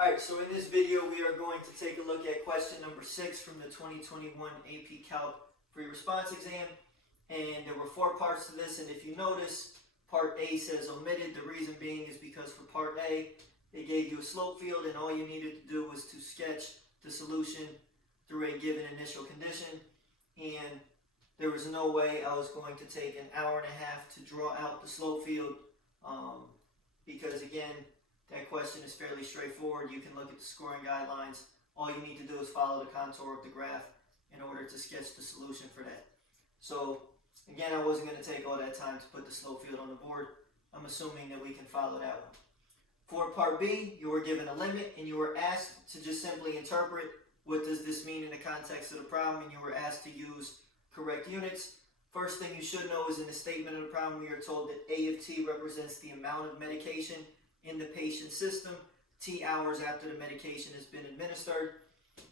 Alright, so in this video we are going to take a look at question number 6 from the 2021 AP Calc free response exam. And there were 4 parts to this, and if you notice, part A says omitted. The reason being is because for part A, they gave you a slope field and all you needed to do was to sketch the solution through a given initial condition. And there was no way I was going to take an hour and a half to draw out the slope field because again, that question is fairly straightforward. You can look at the scoring guidelines. All you need to do is follow the contour of the graph in order to sketch the solution for that. So again, I wasn't going to take all that time to put the slope field on the board. I'm assuming that we can follow that one. For part B, you were given a limit and you were asked to just simply interpret what does this mean in the context of the problem, and you were asked to use correct units. First thing you should know is in the statement of the problem, we are told that A of T represents the amount of medication in the patient's system, T hours after the medication has been administered,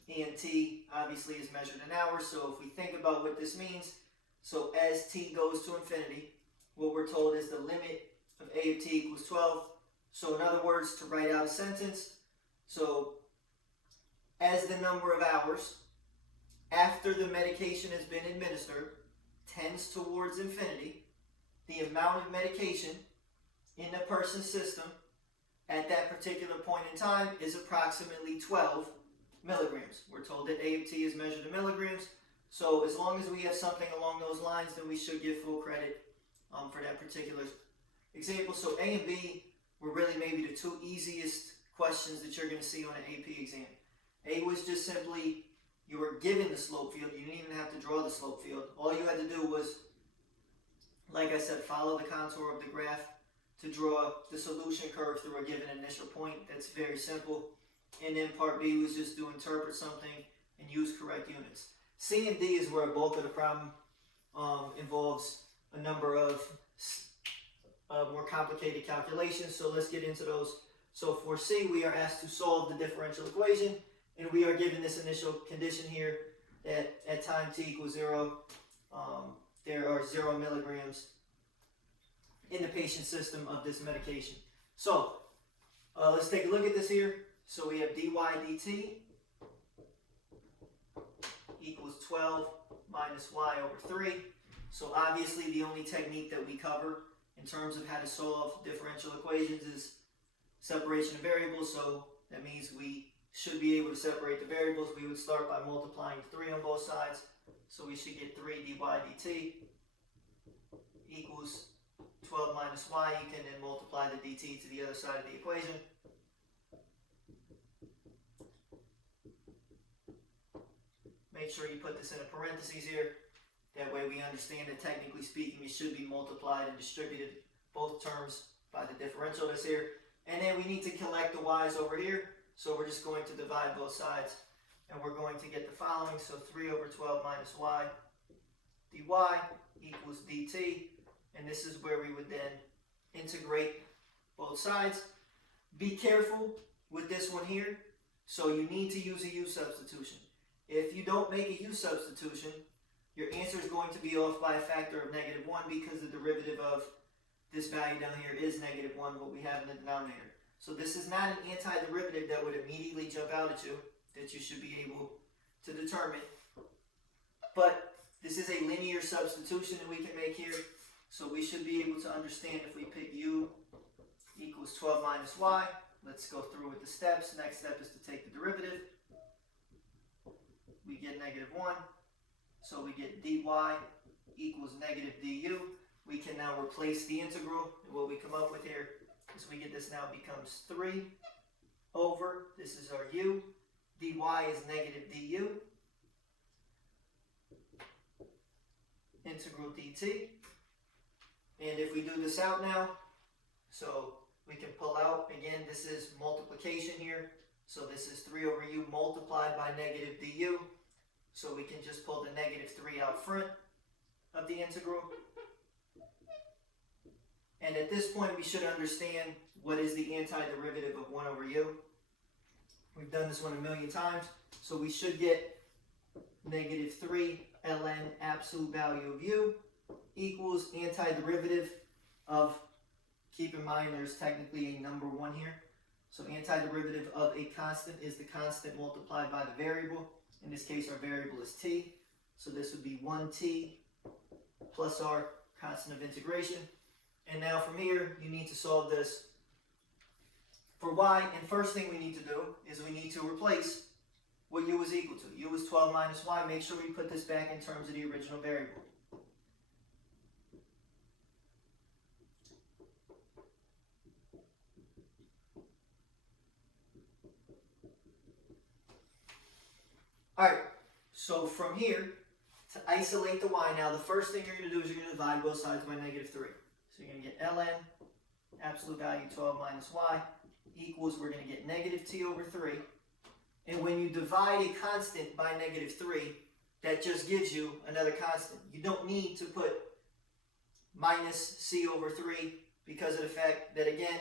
and T obviously is measured in hours. So if we think about what this means, so as T goes to infinity, what we're told is the limit of A of T equals 12. So in other words, to write out a sentence, so as the number of hours after the medication has been administered tends towards infinity, the amount of medication in the person's system at that particular point in time is approximately 12 milligrams. We're told that A of T is measured in milligrams. So as long as we have something along those lines, then we should get full credit for that particular example. So A and B were really maybe the 2 easiest questions that you're going to see on an AP exam. A was just simply, you were given the slope field. You didn't even have to draw the slope field. All you had to do was, like I said, follow the contour of the graph to draw the solution curve through a given initial point. That's very simple. And then part B was just to interpret something and use correct units. C and D is where a bulk of the problem involves a number of more complicated calculations. So let's get into those. So for C, we are asked to solve the differential equation, and we are given this initial condition here that at time t equals 0, there are 0 milligrams in the patient's system of this medication. So let's take a look at this here. So we have dy dt equals 12 minus y over 3. So obviously the only technique that we cover in terms of how to solve differential equations is separation of variables. So that means we should be able to separate the variables. We would start by multiplying 3 on both sides. So we should get 3 dy dt equals 12 minus y. You can then multiply the dt to the other side of the equation. Make sure you put this in a parentheses here. That way we understand that technically speaking it should be multiplied and distributed, both terms, by the differential that's here. And then we need to collect the y's over here. So we're just going to divide both sides. And we're going to get the following. So 3 over 12 minus y dy equals dt. And this is where we would then integrate both sides. Be careful with this one here. So you need to use a u substitution. If you don't make a u substitution, your answer is going to be off by a factor of -1 because the derivative of this value down here is -1, what we have in the denominator. So this is not an antiderivative that would immediately jump out at you that you should be able to determine. But this is a linear substitution that we can make here. So we should be able to understand if we pick u equals 12 minus y. Let's go through with the steps. Next step is to take the derivative. We get -1. So we get dy equals -du. We can now replace the integral. And what we come up with here is we get this now becomes 3 over, this is our u. dy is -du. Integral dt. And if we do this out now, so we can pull out, again, this is multiplication here. So this is 3 over u multiplied by -du. So we can just pull the -3 out front of the integral. And at this point, we should understand what is the antiderivative of 1 over u. We've done this one a million times. So we should get -3 ln absolute value of u equals antiderivative of, keep in mind there's technically a number 1 here. So antiderivative of a constant is the constant multiplied by the variable. In this case, our variable is t. So this would be 1t plus our constant of integration. And now from here, you need to solve this for y. And first thing we need to do is we need to replace what u is equal to. U is 12 minus y. Make sure we put this back in terms of the original variable. Alright, so from here, to isolate the y, now the first thing you're going to do is you're going to divide both sides by negative 3. So you're going to get ln, absolute value 12 minus y, equals, we're going to get negative t over 3. And when you divide a constant by negative 3, that just gives you another constant. You don't need to put minus c over 3 because of the fact that, again,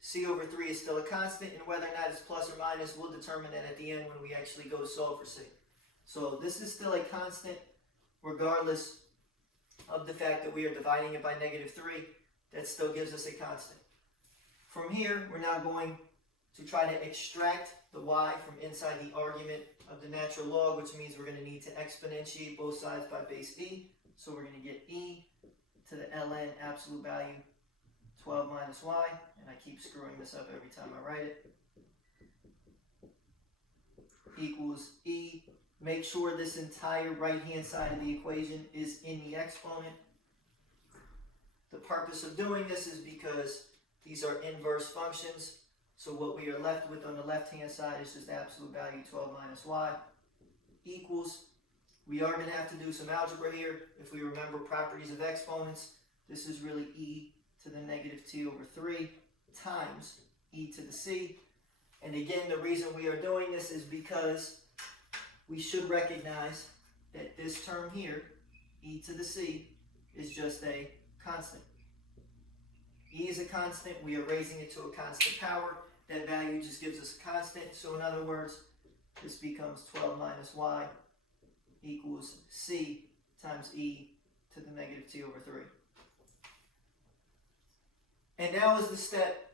c over 3 is still a constant, and whether or not it's plus or minus, we'll determine that at the end when we actually go to solve for c. So this is still a constant regardless of the fact that we are dividing it by negative 3. That still gives us a constant. From here, we're now going to try to extract the y from inside the argument of the natural log, which means we're going to need to exponentiate both sides by base e. So we're going to get e to the ln absolute value 12 minus y, and I keep screwing this up every time I write it, equals e. Make sure this entire right-hand side of the equation is in the exponent. The purpose of doing this is because these are inverse functions, so what we are left with on the left-hand side is just absolute value 12 minus y, equals, we are going to have to do some algebra here. If we remember properties of exponents, this is really e to the negative t over 3 times e to the c. And again, the reason we are doing this is because we should recognize that this term here, e to the c, is just a constant. E is a constant. We are raising it to a constant power. That value just gives us a constant. So in other words, this becomes 12 minus y equals c times e to the negative t over 3. And now is the step,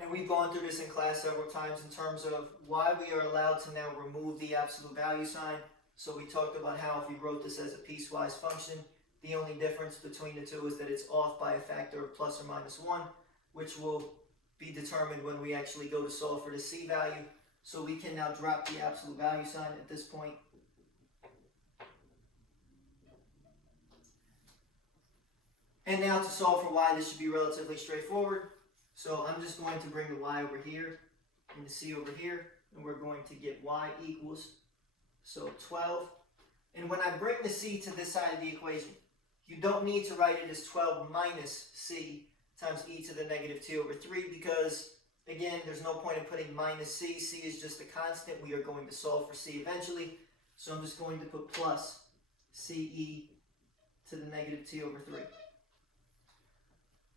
and we've gone through this in class several times in terms of why we are allowed to now remove the absolute value sign. So we talked about how if we wrote this as a piecewise function, the only difference between the two is that it's off by a factor of plus or minus 1, which will be determined when we actually go to solve for the c value. So we can now drop the absolute value sign at this point. And now to solve for y, this should be relatively straightforward. So I'm just going to bring the y over here and the c over here, and we're going to get y equals, so 12. And when I bring the c to this side of the equation, you don't need to write it as 12 minus c times e to the negative t over 3 because, again, there's no point in putting minus c. C is just a constant. We are going to solve for c eventually. So I'm just going to put plus ce to the negative t over 3.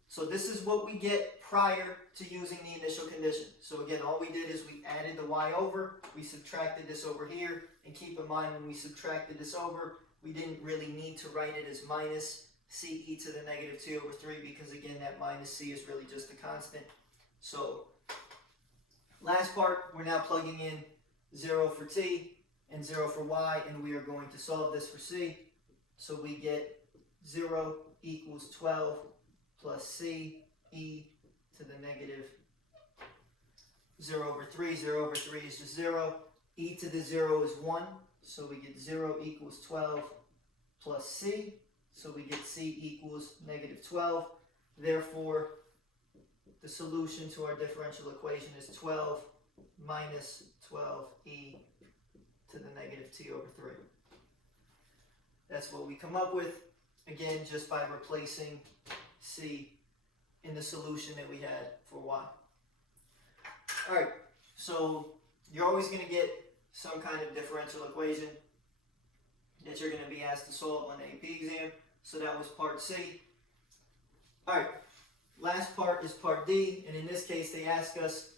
So this is what we get prior to using the initial condition. So again, all we did is we added the y over, we subtracted this over here, and keep in mind when we subtracted this over, we didn't really need to write it as minus ce to the negative t over 3 because again, that minus c is really just a constant. So last part, we're now plugging in 0 for t and 0 for y, and we are going to solve this for c. So we get 0 equals 12 plus c e to the negative 0 over 3. 0 over 3 is just 0. E to the 0 is 1. So we get 0 equals 12 plus c. So we get c equals negative 12. Therefore, the solution to our differential equation is 12 minus 12e to the negative t over 3. That's what we come up with, again, just by replacing c in the solution that we had for y. Alright, so you're always going to get some kind of differential equation that you're going to be asked to solve on the AP exam. So that was part C. Alright, last part is part D, and in this case they ask us,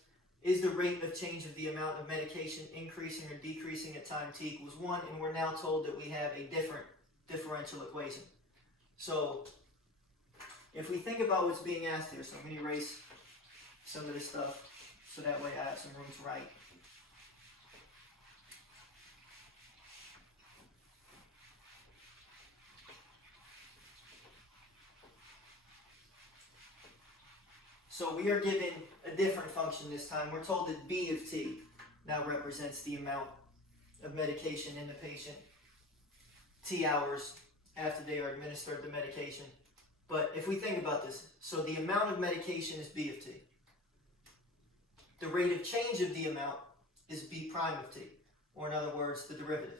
is the rate of change of the amount of medication increasing or decreasing at time t equals 1? And we're now told that we have a different differential equation. So if we think about what's being asked here, so I'm going to erase some of this stuff so that way I have some room to write. So we are given a different function this time. We're told that B of t now represents the amount of medication in the patient t hours after they are administered the medication. But if we think about this, so the amount of medication is B of t. The rate of change of the amount is B prime of t, or in other words, the derivative.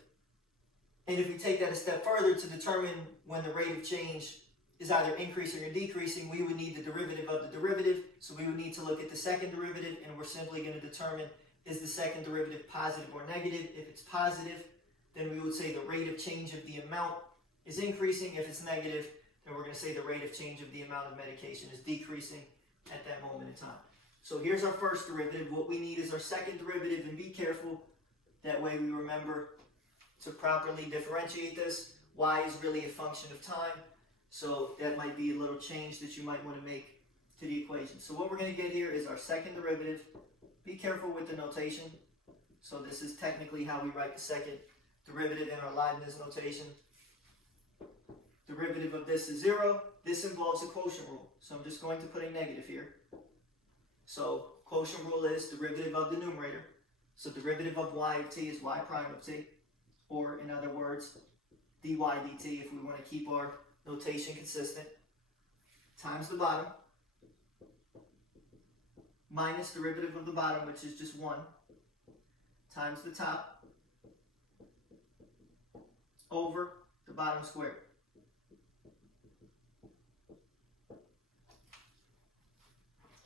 And if we take that a step further to determine when the rate of change is either increasing or decreasing, we would need the derivative of the derivative. So we would need to look at the second derivative, and we're simply going to determine, is the second derivative positive or negative? If it's positive, then we would say the rate of change of the amount is increasing. If it's negative, then we're going to say the rate of change of the amount of medication is decreasing at that moment in time. So here's our first derivative. What we need is our second derivative, and be careful, that way we remember to properly differentiate this. Y is really a function of time. So that might be a little change that you might want to make to the equation. So what we're going to get here is our second derivative. Be careful with the notation. So this is technically how we write the second derivative in our Leibniz notation. Derivative of this is 0. This involves a quotient rule. So I'm just going to put a negative here. So quotient rule is derivative of the numerator. So derivative of y of t is y prime of t. Or in other words, dy dt if we want to keep our notation consistent, times the bottom, minus derivative of the bottom, which is just 1, times the top, over the bottom squared.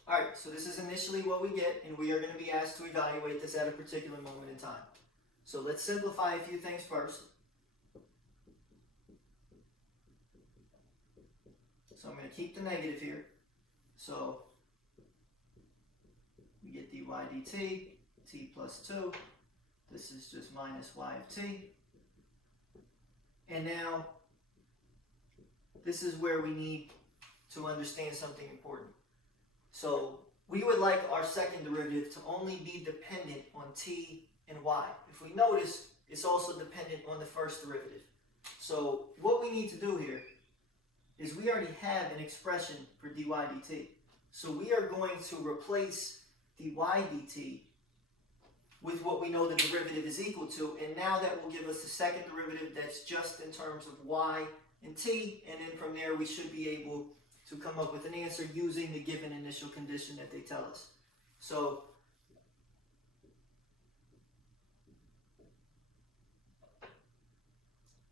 Alright, so this is initially what we get, and we are going to be asked to evaluate this at a particular moment in time. So let's simplify a few things first. So I'm going to keep the negative here. So we get dy dt, t plus 2. This is just minus y of t. And now, this is where we need to understand something important. So we would like our second derivative to only be dependent on t and y. If we notice, it's also dependent on the first derivative. So what we need to do here is we already have an expression for dy dt. So we are going to replace dy dt with what we know the derivative is equal to, and now that will give us the second derivative that's just in terms of y and t, and then from there we should be able to come up with an answer using the given initial condition that they tell us. So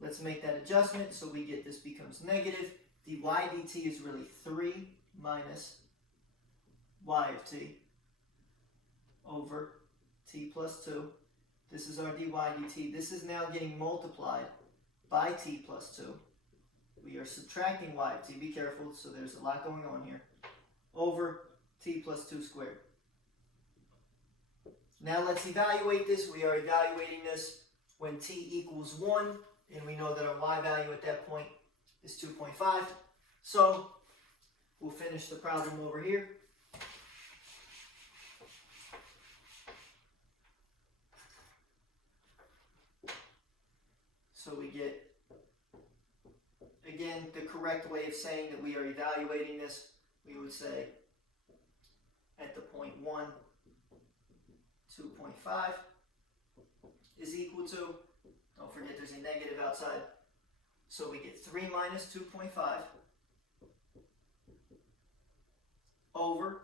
let's make that adjustment so we get this becomes negative. Dy dt is really 3 minus y of t over t plus 2. This is our dy dt. This is now getting multiplied by t plus 2. We are subtracting y of t. Be careful, so there's a lot going on here. Over t plus 2 squared. Now let's evaluate this. We are evaluating this when t equals 1, and we know that our y value at that point is 2.5. So we'll finish the problem over here. So we get, again, the correct way of saying that we are evaluating this. We would say at the point 1, 2.5 is equal to, don't forget there's a negative outside, so we get 3 minus 2.5 over,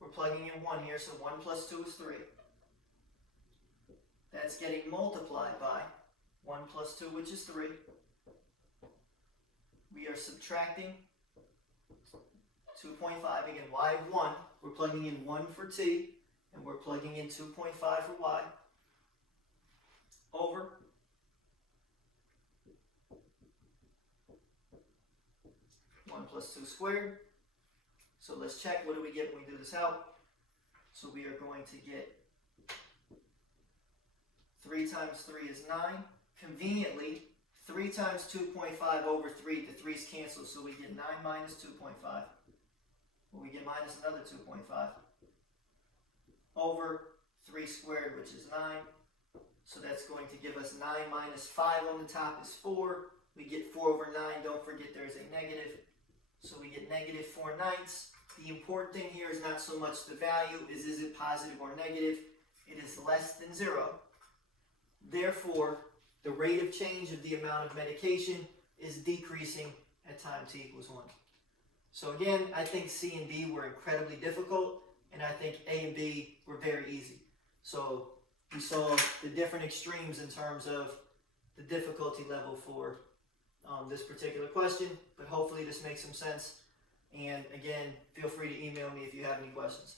we're plugging in 1 here, so 1 plus 2 is 3. That's getting multiplied by 1 plus 2, which is 3. We are subtracting 2.5, again, y of 1. We're plugging in 1 for t, and we're plugging in 2.5 for y, over 1 plus 2 squared. So let's check, what do we get when we do this out? So we are going to get 3 times 3 is 9. Conveniently, 3 times 2.5 over 3, the 3's cancel, so we get 9 minus 2.5. Well, we get minus another 2.5. over 3 squared, which is 9. So that's going to give us 9 minus 5 on the top is 4. We get 4 over 9. Don't forget there's a negative. So we get negative 4/9. The important thing here is not so much the value, is it positive or negative? It is less than 0. Therefore, the rate of change of the amount of medication is decreasing at time t equals 1. So again, I think C and D were incredibly difficult, and I think A and B were very easy. So we saw the different extremes in terms of the difficulty level for this particular question, but hopefully this makes some sense. And again, feel free to email me if you have any questions.